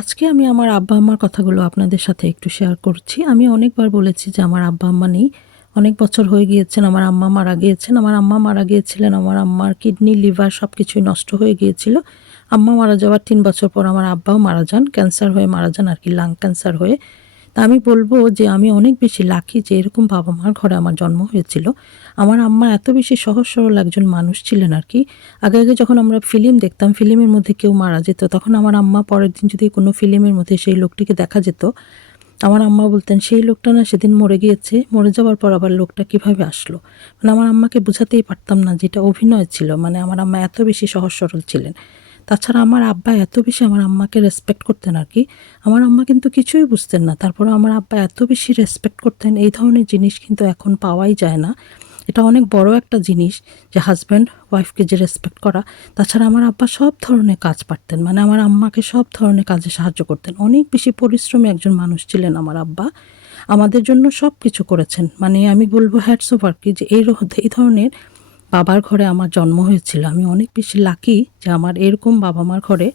আজকে আমি আমার আব্বা আম্মার কথাগুলো আপনাদের সাথে একটু শেয়ার করছি। আমি অনেকবার বলেছি যে আমার আব্বা আম্মা নেই। অনেক বছর হয়ে গিয়েছেন, আমার আম্মা মারা গিয়েছেন, আমার আম্মা মারা গিয়েছিলেন, আমার আম্মার কিডনি, লিভার সব কিছুই নষ্ট হয়ে গিয়েছিল। আম্মা মারা যাওয়ার তিন বছর পর আমার আব্বাও মারা যান, ক্যান্সার হয়ে মারা যান আর কি লাং ক্যান্সার হয়ে। তা আমি বলব যে আমি অনেক বেশি লাকি যে এরকম বাবা মার ঘরে আমার জন্ম হয়েছিল। আমার আম্মা এত বেশি সহজ সরল একজন মানুষ ছিলেন আর কি। আগে আগে যখন আমরা ফিল্ম দেখতাম ফিল্মের মধ্যে কেউ মারা যেত, তখন আমার আম্মা পরের দিন যদি কোনো ফিল্মের মধ্যে সেই লোকটিকে দেখা যেত, আমার আম্মা বলতেন, সেই লোকটা না সেদিন মরে গিয়েছে, মরে যাওয়ার পর আবার লোকটা কীভাবে আসলো? মানে আমার আম্মাকে বোঝাতেই পারতাম না যেটা অভিনয় ছিল। মানে আমার আম্মা এত বেশি সহজ সরল ছিলেন। তাছাড়া আমার আব্বা এত বেশি আমার আম্মাকে রেসপেক্ট করতেন আর কি। আমার আম্মা কিন্তু কিছুই বুঝতেন না। তারপরে আমার আব্বা এত বেশি রেসপেক্ট করতেন, এই ধরনের জিনিস কিন্তু এখন পাওয়াই যায় না। এটা অনেক বড় একটা জিনিস যে হাজব্যান্ড ওয়াইফকে যে রেসপেক্ট করা। তাছাড়া আমার আব্বা সব ধরনের কাজ পারতেন। মানে আমার আম্মাকে সব ধরনের কাজে সাহায্য করতেন। অনেক বেশি পরিশ্রমী একজন মানুষ ছিলেন আমার আব্বা। আমাদের জন্য সব কিছু করেছেন। মানে আমি বলব হ্যাটস ওভার কি যে এই ধরনের বাবার ঘরে আমার জন্ম হয়েছিল। আমি অনেক বেশি লাকি যে আমার এরকম বাবা মার ঘরে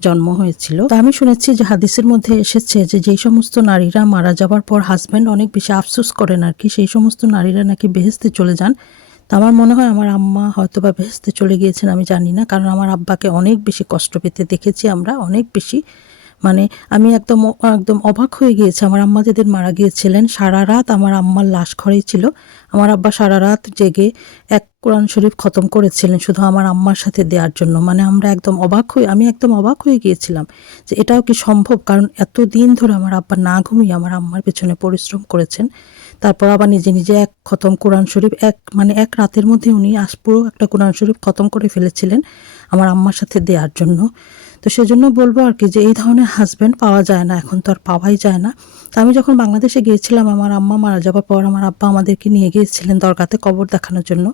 জন্ম হয়েছিল। তা আমি শুনেছি যে হাদিসের মধ্যে এসেছে যে যেই সমস্ত নারীরা মারা যাবার পর হাজব্যান্ড অনেক বেশি আফসোস করেন আর কি, সেই সমস্ত নারীরা নাকি বেহেস্তে চলে যান। তা আমার মনে হয় আমার আম্মা হয়তো বা বেহেস্তে চলে গিয়েছেন, আমি জানি না। কারণ আমার আব্বাকে অনেক বেশি কষ্ট পেতে দেখেছি আমরা, অনেক বেশি মানে আমি একদম একদম অবাক হয়ে গিয়েছি। আমার আম্মা যেদিন মারা গিয়েছিলেন, সারা রাত আমার আম্মার লাশ ঘরেই ছিল। আমার আব্বা সারা রাত জেগে এক কোরআন শরীফ খতম করেছিলেন শুধু আমার আম্মার সাথে দেওয়ার জন্য। মানে আমরা একদম অবাক হয়ে, আমি একদম অবাক হয়ে গিয়েছিলাম যে এটাও কি সম্ভব? কারণ এত দিন ধরে আমার আব্বা না ঘুমিয়ে আমার আম্মার পেছনে পরিশ্রম করেছেন। তারপর আবার নিজে নিজে এক খতম কোরআন শরীফ, এক মানে এক রাতের মধ্যে উনি আজ পুরো একটা কোরআন শরীফ খতম করে ফেলেছিলেন আমার আম্মার সাথে দেওয়ার জন্য। তো সেজন্য বলব আর কি যে এই ধরনের হাজব্যান্ড পাওয়া যায় না, এখন তো আর পাওয়াই যায় না। তো আমি যখন বাংলাদেশে গিয়েছিলাম, আমার আম্মা মারা যাওয়ার পর আমার আব্বা আমাদেরকে নিয়ে গিয়েছিলেন দরগাতে কবর দেখানোর জন্য।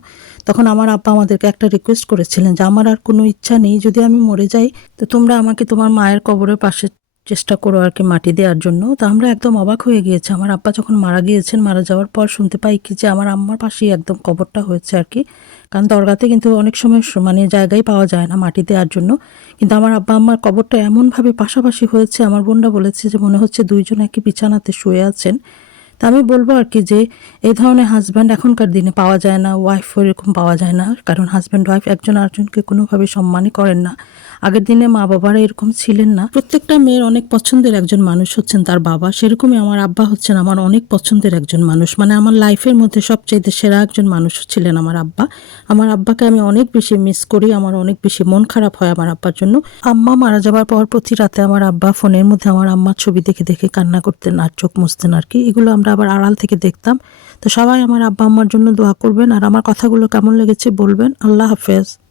তখন আমার আব্বা আমাদেরকে একটা রিকোয়েস্ট করেছিলেন যে, আমার আর কোনো ইচ্ছা নেই, যদি আমি মরে যাই, তো তোমরা আমাকে তোমার মায়ের কবরের পাশে চেষ্টা করো আর কি মাটি দেওয়ার জন্য। তা আমরা একদম অবাক হয়ে গিয়েছি। আমার আব্বা যখন মারা গিয়েছেন, মারা যাওয়ার পর শুনতে পাই কি যে আমার আম্মার পাশেই একদম কবরটা হয়েছে আর কি। কারণ দরগাতে কিন্তু অনেক সময় মানে জায়গায় পাওয়া যায় না মাটি দেওয়ার জন্য। কিন্তু আমার আব্বা আম্মার কবরটা এমনভাবে পাশাপাশি হয়েছে, আমার বোনরা বলেছে যে মনে হচ্ছে দুইজন একই বিছানাতে শুয়ে আছেন। তা আমি বলব আর কি যে এই ধরনের হাজব্যান্ড এখনকার দিনে পাওয়া যায় না ওয়াইফ এরকম পাওয়া যায় না। কারণ হাজব্যান্ড ওয়াইফ একজন আরেকজনকে কোনোভাবে সম্মানই করেন না। আগের দিনে মা বাবারা এরকম ছিলেন না। প্রত্যেকটা মেয়ের অনেক পছন্দের একজন মানুষ হচ্ছেন তার বাবা। সেরকমই আমার আব্বা হচ্ছেন আমার অনেক পছন্দের একজন মানুষ। মানে আমার লাইফের মধ্যে সবচাইতে সেরা একজন মানুষ ছিলেন আমার আব্বা। আমার আব্বাকে আমি অনেক বেশি মিস করি, আমার অনেক বেশি মন খারাপ হয় আমার আব্বার জন্য। আম্মা মারা যাবার পর প্রতি রাতে আমার আব্বা ফোনের মধ্যে আমার আম্মার ছবি দেখে দেখে কান্না করতেন আর চোখ মুছতেন আর কি। এগুলো আমরা আবার আড়াল থেকে দেখতাম। তো সবাই আমার আব্বা আম্মার জন্য দোয়া করবেন আর আমার কথাগুলো কেমন লেগেছে বলবেন। আল্লাহ হাফেজ।